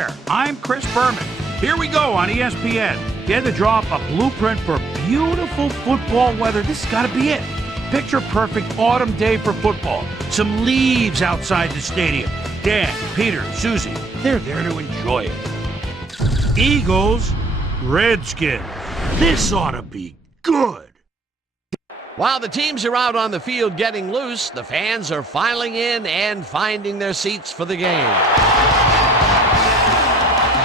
there, I'm Chris Berman. Here we go on ESPN. You had to draw up a blueprint for beautiful football weather. This has got to be it. Picture perfect autumn day for football. Some leaves outside the stadium. Dan, Peter, Susie, they're there to enjoy it. Eagles, Redskins. This ought to be good. While the teams are out on the field getting loose, the fans are filing in and finding their seats for the game.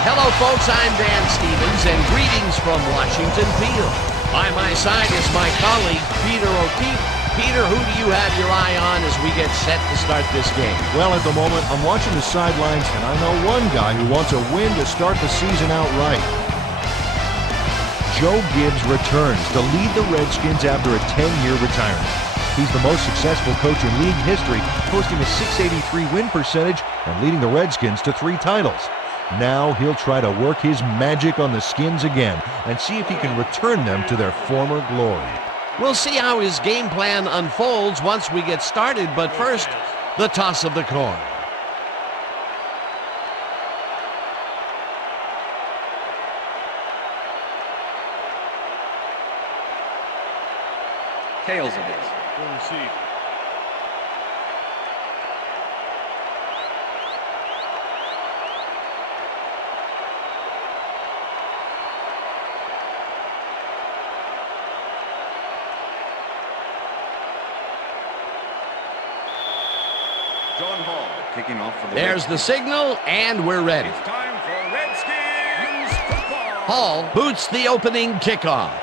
Hello, folks. I'm Dan Stevens, and greetings from Washington Field. By my side is my colleague, Peter O'Keefe. Peter, who do you have your eye on as we get set to start this game? Well, at the moment, I'm watching the sidelines, and I know one guy who wants a win to start the season out right. Joe Gibbs returns to lead the Redskins after a 10-year retirement. He's the most successful coach in league history, posting a .683 win percentage and leading the Redskins to 3 titles. Now he'll try to work his magic on the Skins again and see if he can return them to their former glory. We'll see how his game plan unfolds once we get started, but first, the toss of the coin. Tails it is. We'll receive. John Hall kicking off for the There's the signal, and we're ready. It's time for Redskins football. Hall boots the opening kickoff.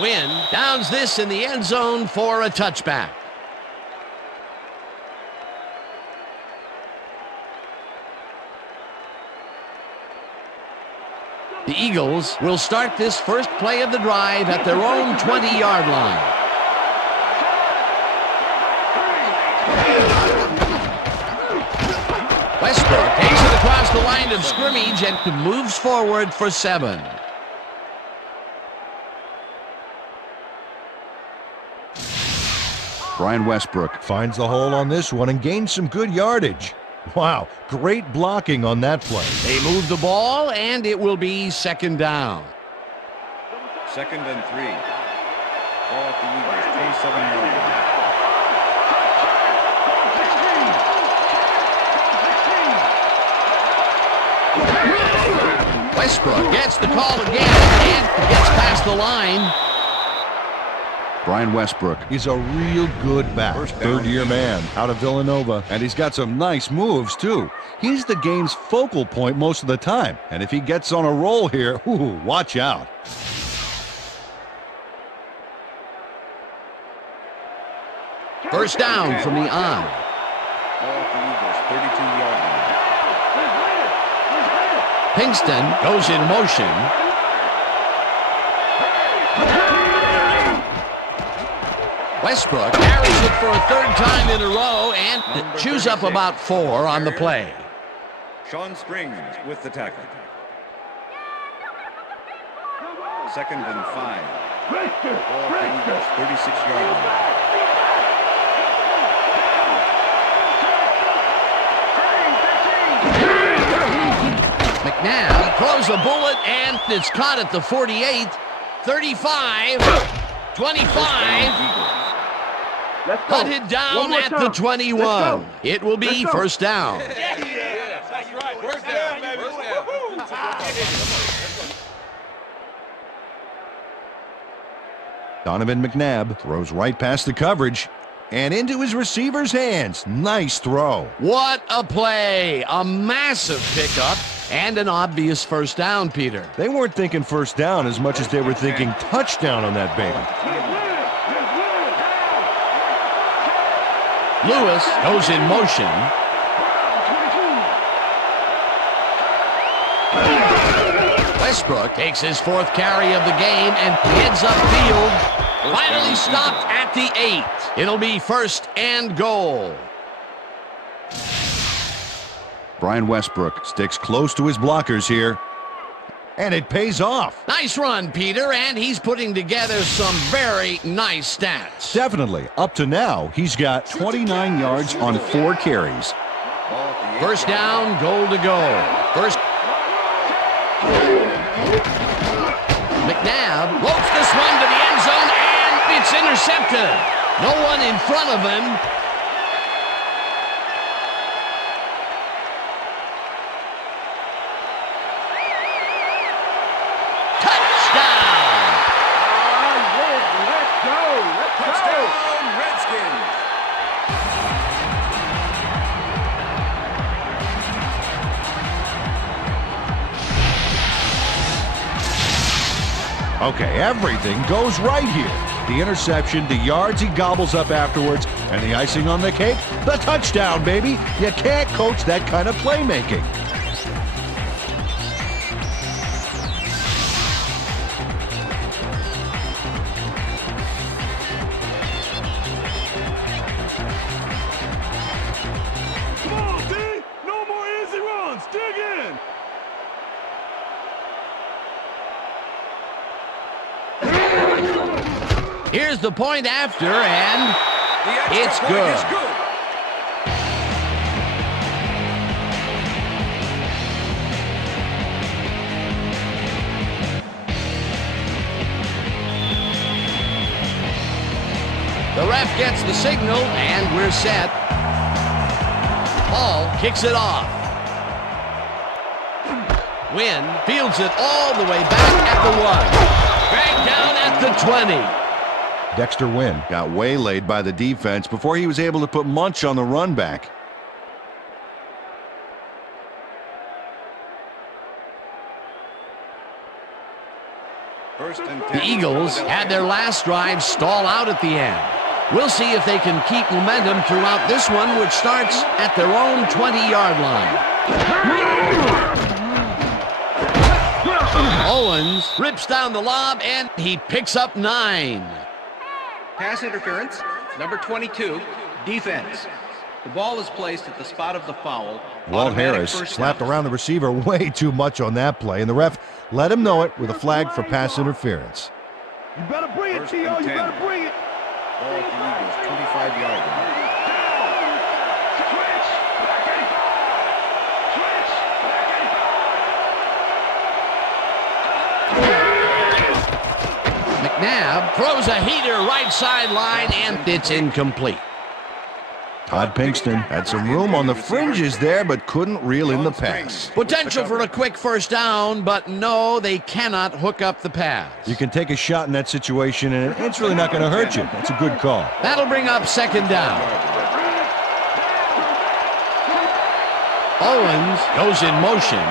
Wynn downs this in the end zone for a touchback. The Eagles will start this first play of the drive at their own 20-yard line. Westbrook takes it across the line of scrimmage and moves forward for 7. Brian Westbrook finds the hole on this one and gains some good yardage. Wow, great blocking on that play. They move the ball, and it will be 2nd down. 2nd and 3. Ball at the Eagles, 27-yard line. Westbrook gets the call again and gets past the line. Brian Westbrook is a real good back. Third-year man out of Villanova, and he's got some nice moves, too. He's the game's focal point most of the time, and if he gets on a roll here, ooh, watch out. First down from the on. Ball at the Eagles, 32-yard line. Pinkston goes in motion. Westbrook carries it for a 3rd time in a row and chews up about 4 on the play. Sean Springs with the tackle. 2nd and 5. Ball at the Eagles, 36-yard line. McNabb throws a bullet, and it's caught at the 48, 35, 25. Hunted down at the 21. It will be first down. That's right. First down, baby. Donovan McNabb throws right past the coverage and into his receiver's hands. Nice throw. What a play. A massive pickup and an obvious first down, Peter. They weren't thinking first down as much as they were thinking touchdown on that baby. Lewis goes in motion. Westbrook takes his 4th carry of the game and heads upfield. Finally stopped at the 8. It'll be 1st and goal. Brian Westbrook sticks close to his blockers here, and it pays off. Nice run, Peter, and he's putting together some very nice stats. Definitely. Up to now, he's got 29 yards on 4 carries. First down, goal to go. First. McNabb floats this one to the end zone, and it's intercepted. No one in front of him. Touchdown, Redskins. Okay, everything goes right here. The interception, the yards he gobbles up afterwards, and the icing on the cake, the touchdown, baby. You can't coach that kind of playmaking. Come on, D. No more easy runs. Dig in. Here's the point after, and The it's extra good. point is good. The ref gets the signal, and we're set. Hall kicks it off. Wynn fields it all the way back at the 1. Dragged down at the 20. Dexter Wynn got waylaid by the defense before he was able to put Munch on the run back. First and 10. The Eagles had their last drive stall out at the end. We'll see if they can keep momentum throughout this one, which starts at their own 20-yard line. Owens rips down the lob, and he picks up 9. Pass interference, number 22, defense. The ball is placed at the spot of the foul. Walt Automatic Harris first slapped down. around the receiver way too much on that play, and the ref let him know it with a flag for pass interference. You better bring it, First T.O. and You 10. better bring it. Ball at the Eagles' 25-yard line. McNabb throws a heater right sideline, and it's incomplete. Todd Pinkston had some room on the fringes there, but couldn't reel in the pass. Potential for a quick first down, but no, they cannot hook up the pass. You can take a shot in that situation, and it's really not going to hurt you. That's a good call. That'll bring up second down. Owens goes in motion.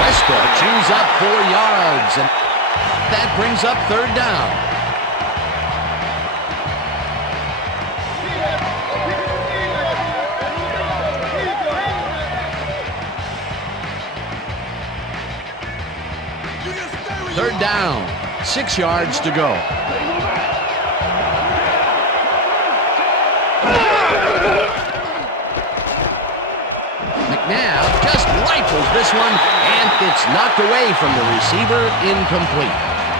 Westbrook chews up 4 yards, and that brings up third down. Third down, 6 yards to go. McNabb just rifles this one, and it's knocked away from the receiver, incomplete.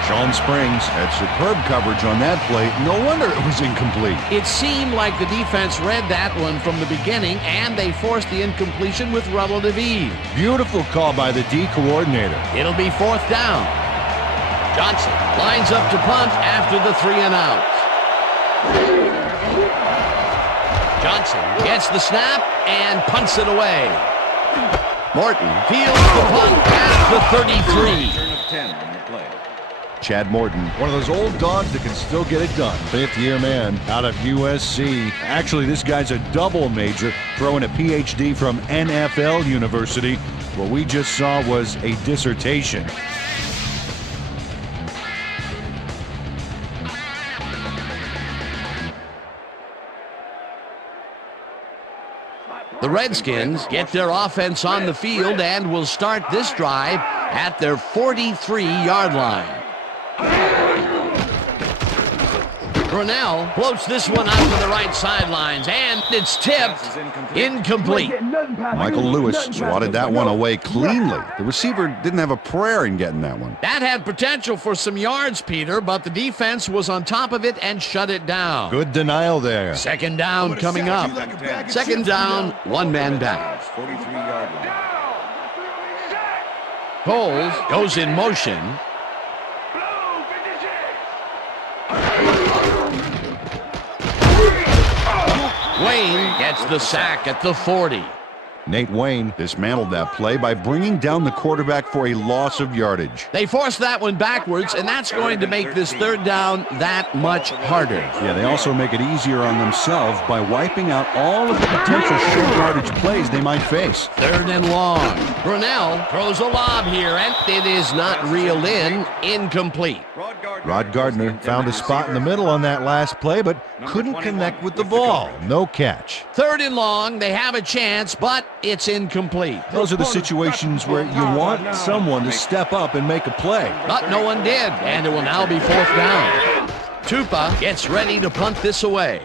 Sean Springs had superb coverage on that play. No wonder it was incomplete. It seemed like the defense read that one from the beginning, and they forced the incompletion with relative ease. Beautiful call by the D coordinator. It'll be fourth down. Johnson lines up to punt after the 3 and out. Johnson gets the snap and punts it away. Morton fields the punt at the 33. Turn of 10 on the play. Chad Morton, one of those old dogs that can still get it done. Fifth-year man out of USC. Actually, this guy's a double major, throwing a PhD from NFL University. What we just saw was a dissertation. The Redskins get their offense on the field and will start this drive at their 43-yard line. Brunell floats this one out to the right sidelines, and it's tipped. Incomplete. Michael Lewis swatted that one away cleanly. The receiver didn't have a prayer in getting that one. That had potential for some yards, Peter, but the defense was on top of it and shut it down. Good denial there. Second down coming up. Second down, one man back. 43-yard line. Coles goes in motion. Wayne gets the sack at the 40. Nate Wayne dismantled that play by bringing down the quarterback for a loss of yardage. They force that one backwards, and that's going to make this third down that much harder. Yeah, they also make it easier on themselves by wiping out all of the potential short yardage plays they might face. Third and long. Brunell throws a lob here, and it is not reeled in. Incomplete. Rod Gardner found a spot in the middle on that last play, but couldn't connect with the ball. No catch. Third and long. They have a chance, but it's incomplete. Those are the situations where you want someone to step up and make a play. But no one did, and it will now be fourth down. Tupa gets ready to punt this away.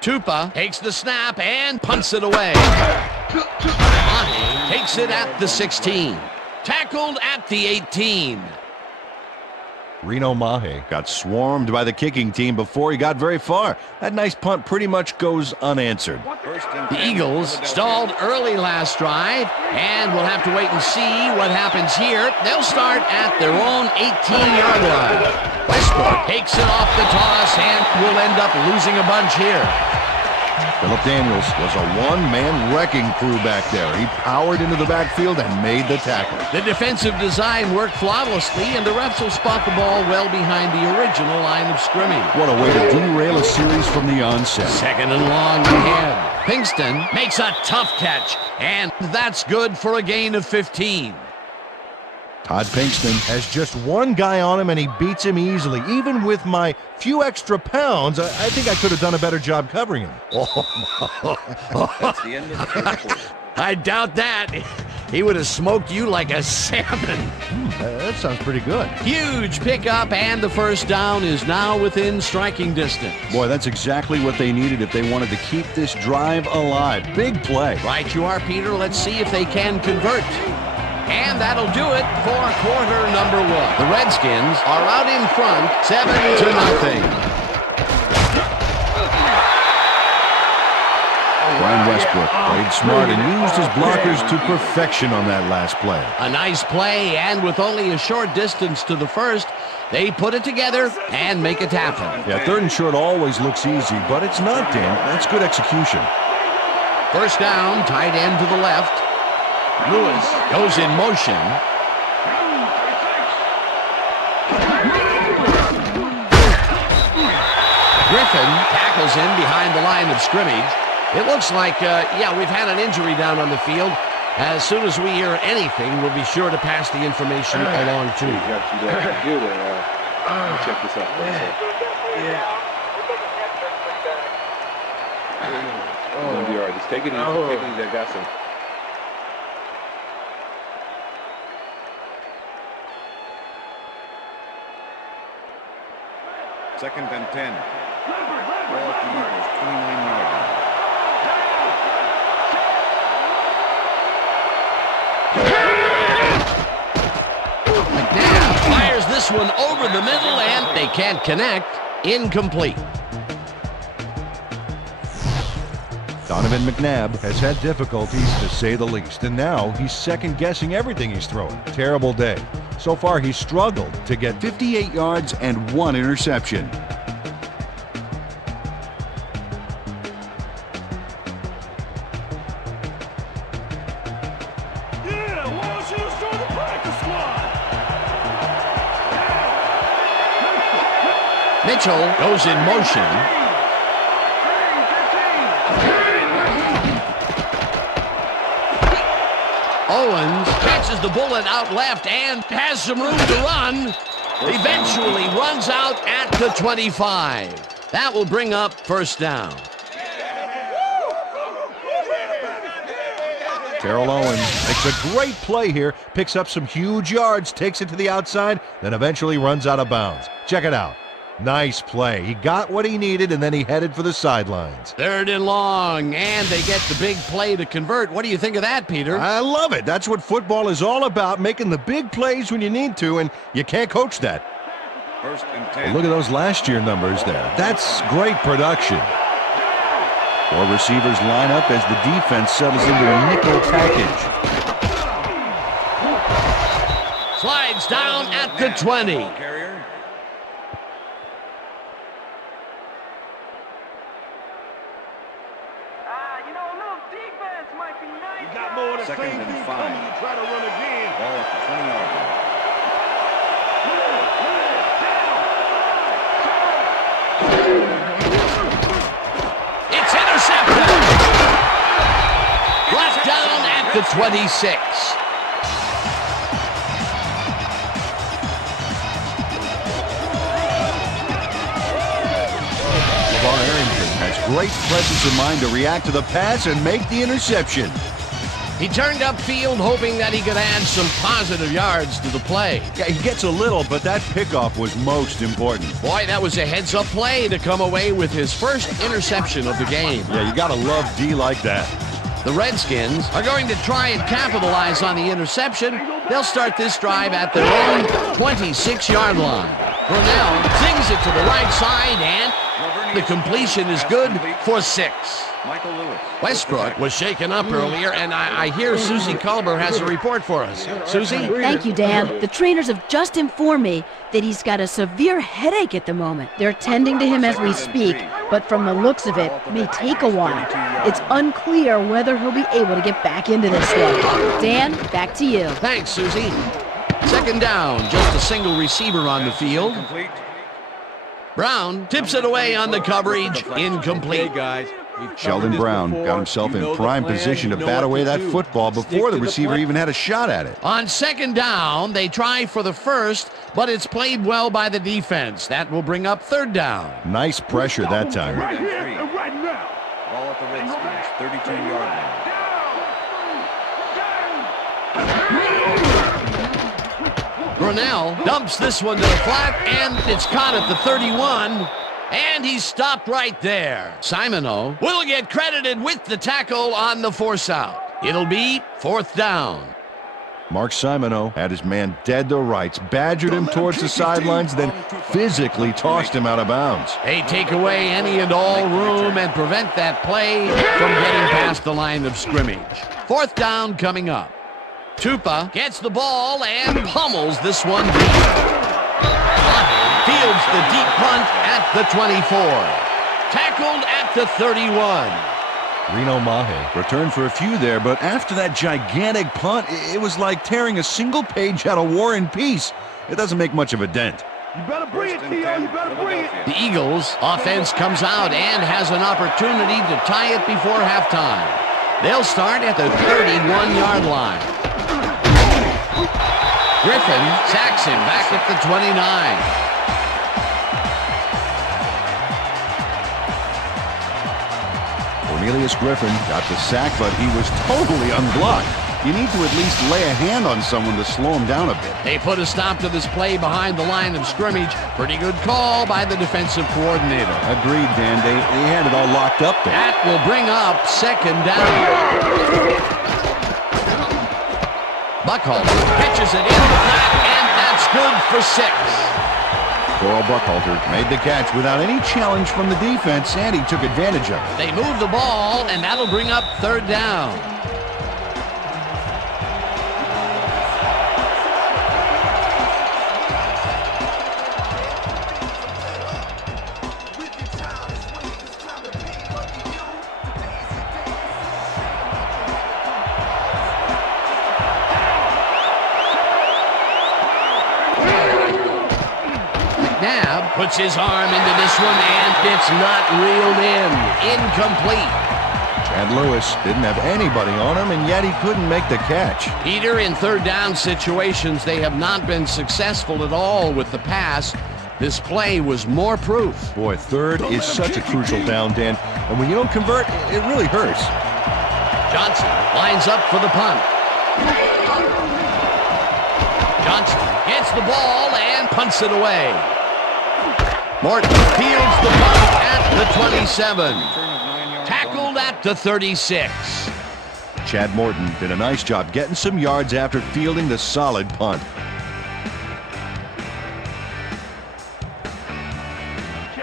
Tupa takes the snap and punts it away. Mahe takes it at the 16. Tackled at the 18. Reno Mahe got swarmed by the kicking team before he got very far. That nice punt pretty much goes unanswered. The Eagles stalled early last drive, and we'll have to wait and see what happens here. They'll start at their own 18-yard line. Westbrook takes it off the toss and will end up losing a bunch here. Phillip Daniels was a one-man wrecking crew back there. He powered into the backfield and made the tackle. The defensive design worked flawlessly, and the refs will spot the ball well behind the original line of scrimmage. What a way to derail a series from the onset. Second and long ahead. Pinkston makes a tough catch, and that's good for a gain of 15. Todd Pinkston has just one guy on him, and he beats him easily. Even with my few extra pounds, I think I could have done a better job covering him. That's the end of the first quarter. I doubt that. He would have smoked you like a salmon. That sounds pretty good. Huge pickup, and the first down is now within striking distance. Boy, that's exactly what they needed if they wanted to keep this drive alive. Big play. Right you are, Peter. Let's see if they can convert. And that'll do it for quarter number one. The Redskins are out in front, 7-0. Brian Westbrook played smart and used his blockers to perfection on that last play. A nice play, and with only a short distance to the first, they put it together and make it happen. Yeah, third and short always looks easy, but it's not, Dan. That's good execution. First down, tight end to the left. Lewis goes in motion. Griffin tackles him behind the line of scrimmage. It looks like, we've had an injury down on the field. As soon as we hear anything, we'll be sure to pass the information along to you. Check this out. It's gonna be all right. Just take it easy. Take it easy. I got some. Second and 10. Ball at the Eagles, 29-yard line. McNabb fires this one over the middle, and they can't connect. Incomplete. Donovan McNabb has had difficulties, to say the least, and now he's second-guessing everything he's throwing. Terrible day. So far, he's struggled to get 58 yards and 1 interception. Yeah, Washington's throwing the practice squad. Mitchell goes in motion. Owens catches the bullet out left and has some room to run. Eventually runs out at the 25. That will bring up first down. Terrell Owens makes a great play here, picks up some huge yards, takes it to the outside, then eventually runs out of bounds. Check it out. Nice play. He got what he needed, and then he headed for the sidelines. 3rd and long, and they get the big play to convert. What do you think of that, Peter? I love it. That's what football is all about, making the big plays when you need to, and you can't coach that. 1st and 10. Well, look at those last year numbers there. That's great production. 4 receivers line up as the defense settles into a nickel package. Slides down at the 20. Carrier. You got more of the 2nd same and thing 5. coming. You try to run again. Ball at the 20-yard line. It's intercepted. Brought down at the 26. LaVar Arrington has great presence of mind to react to the pass and make the interception. He turned upfield hoping that he could add some positive yards to the play. Yeah, he gets a little, but that pickoff was most important. Boy, that was a heads-up play to come away with his first interception of the game. Yeah, you got to love D like that. The Redskins are going to try and capitalize on the interception. They'll start this drive at their own 26-yard line. Brunell zings it to the right side, and the completion is good for 6. Michael Lewis. Westbrook was shaken up earlier, and I hear Susie Culber has a report for us. Susie? Thank you, Dan. The trainers have just informed me that he's got a severe headache at the moment. They're tending to him as we speak, but from the looks of it, may take a while. It's unclear whether he'll be able to get back into this one. Dan, back to you. Thanks, Susie. 2nd down, just a single receiver on the field. Complete. Brown tips it away on the coverage, incomplete. guys. Sheldon Brown got himself in prime position to bat away that football before the receiver even had a shot at it. On 2nd down, they try for the first, but it's played well by the defense. That will bring up 3rd down. Nice pressure that time. Right here and right now. Ball at the Redskins, 32-yard line. Brunell dumps this one to the flat, and it's caught at the 31. And he's stopped right there. Simoneau will get credited with the tackle on the force out. It'll be 4th down. Mark Simoneau had his man dead to rights, badgered him towards the sidelines, then physically tossed him out of bounds. They take away any and all room and prevent that play from getting past the line of scrimmage. 4th down coming up. Tupa gets the ball and pummels this one deep. Fields the deep punt at the 24. Tackled at the 31. Reno Mahe Returned for a few there, but after that gigantic punt, it was like tearing a single page out of War and Peace. It doesn't make much of a dent. You better bring it, Theo. You better bring it. The Eagles' offense comes out and has an opportunity to tie it before halftime. They'll start at the 31-yard line. Griffin sacks him back at the 29. Cornelius Griffin got the sack, but he was totally unblocked. You need to at least lay a hand on someone to slow him down a bit. They put a stop to this play behind the line of scrimmage. Pretty good call by the defensive coordinator. Agreed, Dan. They had it all locked up there. That will bring up 2nd down. Buckhalter catches it in the flat, and that's good for 6. Doyle Buckhalter made the catch without any challenge from the defense, and he took advantage of it. They move the ball, and that'll bring up 3rd down. McNabb puts his arm into this one, and it's not reeled in. Incomplete. Chad Lewis didn't have anybody on him, and yet he couldn't make the catch. Peter, in 3rd down situations, they have not been successful at all with the pass. This play was more proof. Boy, 3rd is such a crucial down, Dan, and when you don't convert, it really hurts. Johnson lines up for the punt. Johnson gets the ball and punts it away. Morton fields the punt at the 27. Tackled at the 36. Chad Morton did a nice job getting some yards after fielding the solid punt.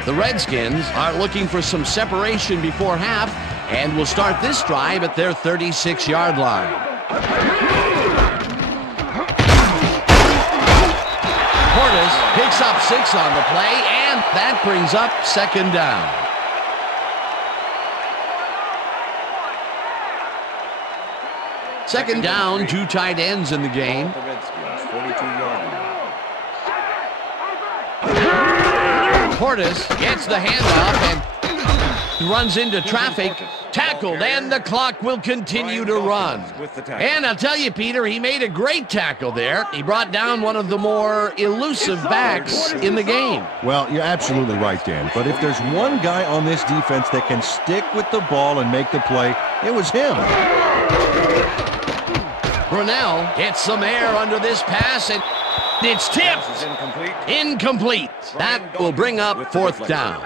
The Redskins are looking for some separation before half and will start this drive at their 36-yard line. Portis picks up 6 on the play, and that brings up second down. Second down, 2 tight ends in the game. The Redskins, 42-yard line. Portis gets the handoff and runs into traffic. Tackled, and the clock will continue to run. And I'll tell you, Peter, he made a great tackle there. He brought down one of the more elusive backs in the game. Well, you're absolutely right, Dan. But if there's one guy on this defense that can stick with the ball and make the play, it was him. Brunell gets some air under this pass, and it's tipped. Incomplete. That will bring up fourth down.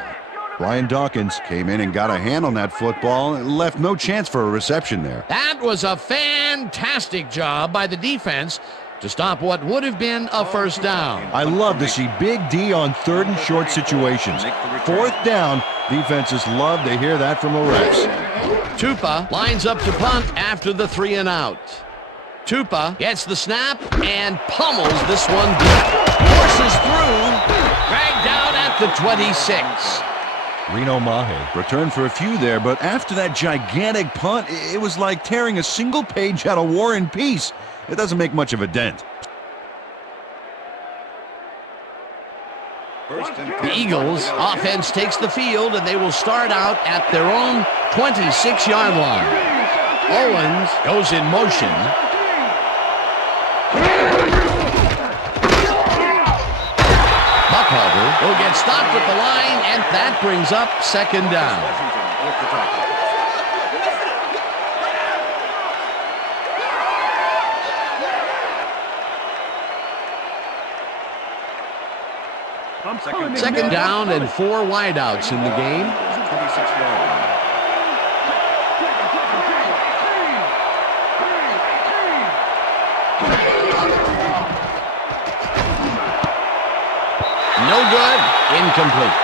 Brian Dawkins came in and got a hand on that football and left no chance for a reception there. That was a fantastic job by the defense to stop what would have been a first down. I love to see Big D on 3rd and short situations. 4th down, defenses love to hear that from the refs. Tupa lines up to punt after the 3 and out. Tupa gets the snap and pummels this one deep. Forces through, dragged down at the 26. Reno Mahe returned for a few there, but after that gigantic punt, it was like tearing a single page out of War and Peace. It doesn't make much of a dent. The Eagles offense takes the field, and they will start out at their own 26-yard line. Owens goes in motion. Buckhalter will get stopped at the line, and that brings up second down. Second down and 4 wideouts in the game. 26-yard line. No good. Incomplete.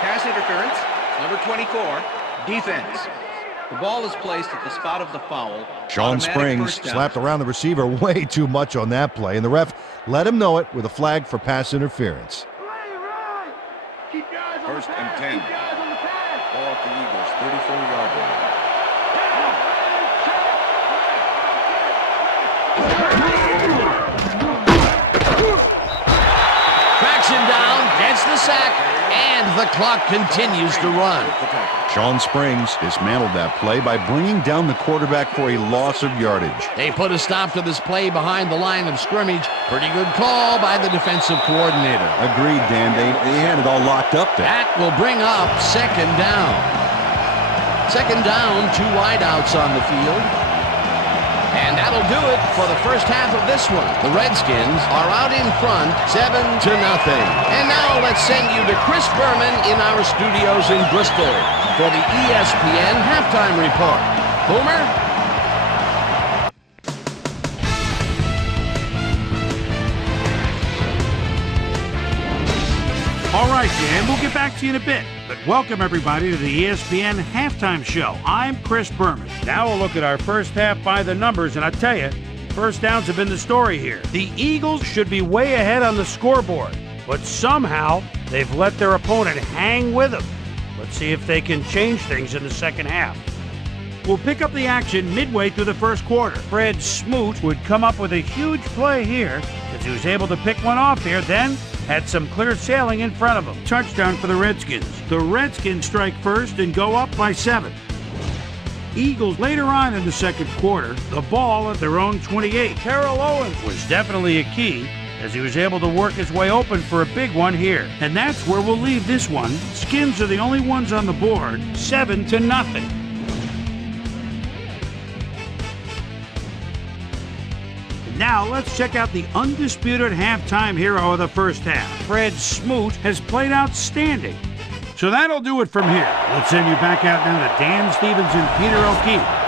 Pass interference, number 24, defense. The ball is placed at the spot of the foul. Sean Springs slapped around the receiver way too much on that play, and the ref let him know it with a flag for pass interference. 1st and 10. Ball at the Eagles, 34-yard line. Tracks him down, gets the sack, and the clock continues to run. Sean Springs dismantled that play by bringing down the quarterback for a loss of yardage. They put a stop to this play behind the line of scrimmage. Pretty good call by the defensive coordinator. Agreed, Dan. They had it all locked up there. That will bring up second down. Second down, 2 wideouts on the field. And that'll do it for the first half of this one. The Redskins are out in front, 7-0. And now let's send you to Chris Berman in our studios in Bristol for the ESPN Halftime Report. Boomer? All right, Dan, we'll get back to you in a bit. But welcome, everybody, to the ESPN Halftime Show. I'm Chris Berman. Now we'll look at our first half by the numbers, and I tell you, first downs have been the story here. The Eagles should be way ahead on the scoreboard, but somehow they've let their opponent hang with them. Let's see if they can change things in the second half. We'll pick up the action midway through the first quarter. Fred Smoot would come up with a huge play here as he was able to pick one off here, then had some clear sailing in front of him. Touchdown for the Redskins. The Redskins strike first and go up by 7. Eagles later on in the second quarter, the ball at their own 28. Terrell Owens was definitely a key as he was able to work his way open for a big one here. And that's where we'll leave this one. Skins are the only ones on the board, 7-0. Now let's check out the undisputed halftime hero of the first half. Fred Smoot has played outstanding. So that'll do it from here. Let's send you back out now to Dan Stevens and Peter O'Keefe